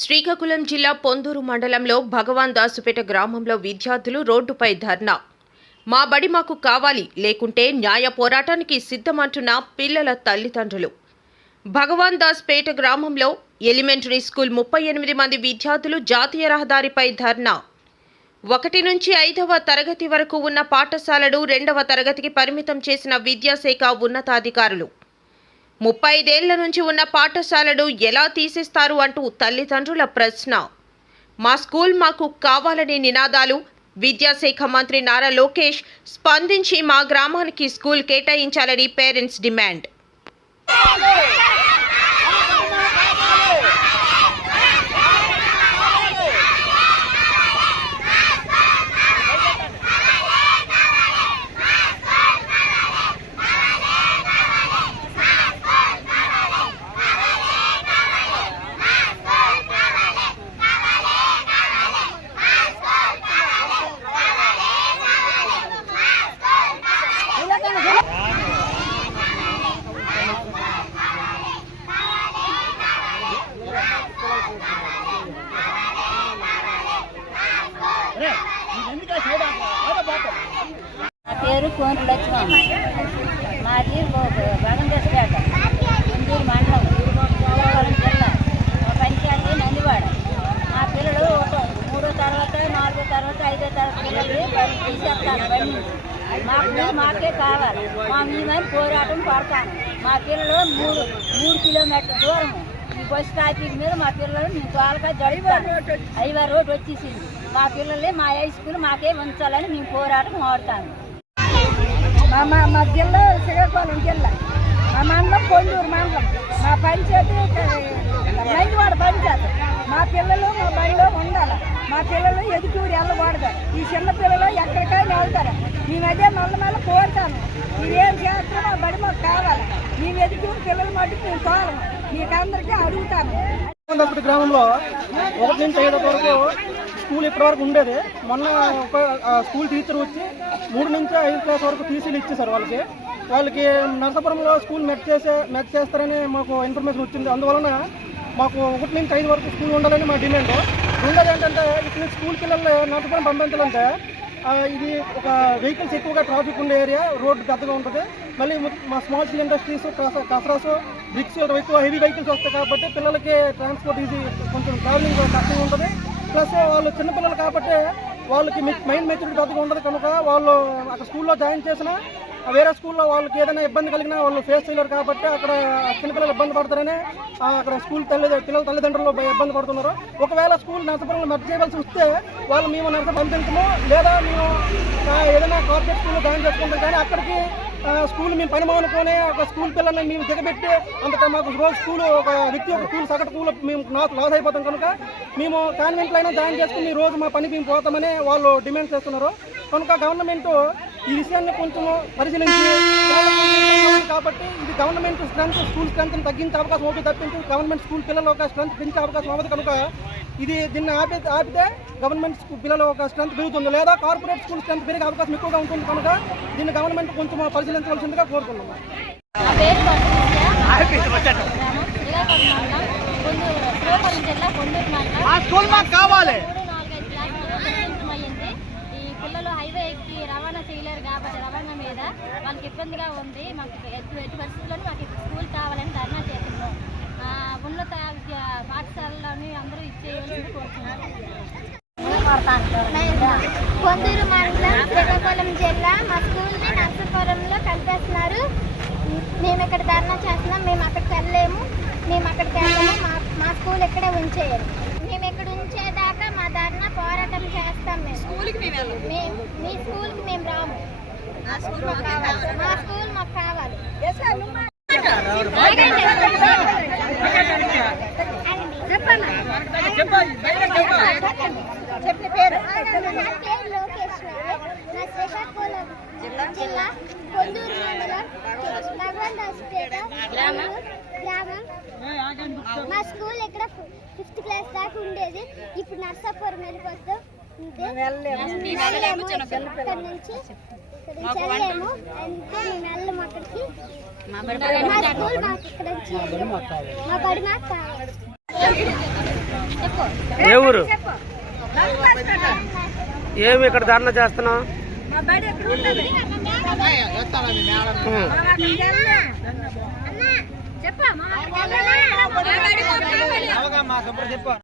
శ్రీకాకుళం జిల్లా పొందూరు మండలంలో భగవాన్ దాసుపేట గ్రామంలో విద్యార్థులు రోడ్డుపై ధర్నా. మా బడి మాకు కావాలి, లేకుంటే న్యాయ పోరాటానికి సిద్ధమంటున్న పిల్లల తల్లిదండ్రులు. భగవాన్ దాసుపేట గ్రామంలో ఎలిమెంటరీ స్కూల్ 38 మంది విద్యార్థులు జాతీయ రహదారిపై ధర్నా. 1 నుంచి 5వ తరగతి వరకు ఉన్న పాఠశాలలు 2వ తరగతికి పరిమితం చేసిన విద్యాశాఖ ఉన్నతాధికారులు. 35 ఏళ్ల నుంచి ఉన్న పాఠశాలలు ఎలా తీసేస్తారు అంటూ తల్లిదండ్రుల ప్రశ్న. మా స్కూల్ మాకు కావాలనే నినాదాలు. విద్యాశాఖ మంత్రి నారా లోకేష్ స్పందించి మా గ్రామానికి స్కూల్ కేటాయించాలని పేరెంట్స్ డిమాండ్. పేరు కోన లక్ష్మమ్మ. మాది భగవాన్ దాసుపేట పొందూరు మండలం శ్రీకాకుళం జిల్లా పంచాయతీ నందివాడ. మా పిల్లలు 3వ తరగతి 4వ తరగతి 5వ తరగతి పిల్లలు తీసేస్తాను బండి. మాకే కావాలి. మేమని పోరాటం పడతాను. మా పిల్లలు 3 కిలోమీటర్ల దూరము ఈ బస్ స్టాపింగ్ మీద మా పిల్లలు మేము తోలక జడుపుతాను. 5వ రోడ్డు వచ్చేసింది. మా పిల్లల్ని మా హై స్కూల్ మాకే ఉంచాలని మేము పోరాటం ఆడుతాను. మా జిల్లా శ్రీకాకుళం జిల్లా, మా మండలం పొందూరు మండలం, మా పంచాయతీ నందివాడ పంచాయతీ. మా పిల్లలు మా బడిలో ఉండాలి. మా పిల్లలు ఎదుటూరు వెళ్ళకూడదు. ఈ చిన్న పిల్లలు ఎక్కడికైనా వెళ్తారు. మేము అదే నల్ల కోరుతాను. మీరేం చేస్తారో మా బడి మాకు కావాలి. మేము ఎదుటూరు పిల్లల మటుకు మేము తోలము. మీకు అందరికీ అడుగుతాను. గ్రామంలో 1 నుంచి 5 వరకు స్కూల్ ఇప్పటివరకు ఉండేది. మొన్న ఒక స్కూల్ టీచర్ వచ్చి 3 నుంచి 5 క్లాస్ వరకు టీసీలు ఇచ్చేసారు. వాళ్ళకి నరసాపురంలో స్కూల్ మెచ్ చేస్తారని మాకు ఇన్ఫర్మేషన్ వచ్చింది. అందువలన మాకు 1 నుంచి 5 వరకు స్కూల్ ఉండాలని మా డిమాండ్. రెండోది ఏంటంటే ఇక్కడ స్కూల్ పిల్లల్ని నరసాపురం పంపించాలంటే ఇది ఒక వెహికల్స్ ఎక్కువగా ట్రాఫిక్ ఉండే ఏరియా, రోడ్డు పెద్దగా ఉంటుంది. మళ్ళీ మా స్మాల్ స్కేల్ ఇండస్ట్రీస్, కసరాసు, బ్రిక్స్ ఎక్కువ హెవీ వెహికల్స్ వస్తాయి కాబట్టి పిల్లలకి ట్రాన్స్పోర్ట్ ఈజీ, కొంచెం ట్రావెలింగ్ కష్టంగా ఉంటుంది. ప్లస్ వాళ్ళు చిన్నపిల్లలు కాబట్టి వాళ్ళకి మైండ్ మెచ్యూరిటీ పెద్దగా ఉండదు కనుక వాళ్ళు అక్కడ స్కూల్లో జాయిన్ చేసిన వేరే స్కూల్లో వాళ్ళకి ఏదైనా ఇబ్బంది కలిగినా వాళ్ళు ఫేస్ చేయలేరు కాబట్టి అక్కడ చిన్నపిల్లలు ఇబ్బంది పడతారని అక్కడ స్కూల్ పిల్లల తల్లిదండ్రులు ఇబ్బంది పడుతున్నారు. ఒకవేళ స్కూల్ నరసాపురంలో మెర్జ్ చేయవలసి వస్తే వాళ్ళు మేము నరసాపురం పంపించము, లేదా మేము ఏదైనా కార్పొరేట్ స్కూల్లో జాయిన్ చేసుకుంటాం. కానీ అక్కడికి స్కూల్ మేము పని మానుకొని ఒక స్కూల్ పిల్లల్ని మేము దిగబెట్టి అంతటా మాకు రోజు స్కూల్ ఒక వ్యక్తి ఒక స్కూల్ సగటు స్కూల్ మేము లాస్ అయిపోతాం కనుక మేము కాన్వెంట్లో అయినా జాయిన్ చేసుకుని ఈ రోజు మా పని మేము పోతామని వాళ్ళు డిమాండ్ చేస్తున్నారు. కనుక గవర్నమెంట్ ఈ విషయాన్ని కొంచెం పరిశీలించి కాబట్టి ఇది గవర్నమెంట్ స్ట్రెంత్, స్కూల్ స్ట్రెంత్ని తగ్గించే అవకాశం అవుతుంది తప్పించి గవర్నమెంట్ స్కూల్ పిల్లల ఒక స్ట్రెంత్ పెంచే అవకాశం అవ్వదు. కనుక దీన్ని ఆపితే గవర్నమెంట్ స్కూల్ పిల్లల ఒక స్ట్రెంత్ పెరుగుతుంది, లేదా కార్పొరేట్ స్కూల్ స్ట్రెంత్ పెరిగే అవకాశం ఎక్కువగా ఉంటుంది. కనుక దీన్ని గవర్నమెంట్ కొంచెం పరిశీలించవలసిందిగా కోరుతున్నాము. పిల్లలు హైవే ఎక్కి రవాణా చేయలేరు కాబట్టి రవాణా మీద వాళ్ళకి ఇబ్బందిగా ఉంది. మాకు ఎట్టి పరిస్థితుల్లో మాకు స్కూల్ కావాలని ధర్నా చేస్తున్నాం. ఉన్నత పాఠశాలలోని అందరూ ఇచ్చేయాలని కోరుతున్నారు. పొందూరు మండలం శ్రీకాకుళం జిల్లా. మా స్కూల్ని నరసాపురంలో కలిపేస్తున్నారు. మేము ఇక్కడ ధర్నా చేస్తున్నాం. మేము అక్కడికి వెళ్ళలేము. మా స్కూల్ ఇక్కడే ఉంచేయాలి. మేము ఇక్కడ ఉంచేదాకా మా ధర్నా పోరాటం చేస్తాం. మీ స్కూల్కి మేము రాము. మా స్కూల్ మాకు కావాలి. చెప్పిన పేరు లోకేష్. శ్రీకాకుళం జిల్లా పొందూరు మండలం భగవాన్ దాసుపేట గ్రామం. మా స్కూల్ ఇక్కడ 5th క్లాస్ దాకా ఉండేది. ఇప్పుడు నర్సాపురం వెళ్ళిపోతాం. ఇక్కడ నుంచి వెళ్ళలేము. అంటే మేము వెళ్ళము అక్కడికి. మా స్కూల్ మాకు ఇక్కడ మా బడి మాకు కావాలి. ఏ ఊరు? ఏమి ఇక్కడ ధర్నా చేస్తున్నావు? చెప్ప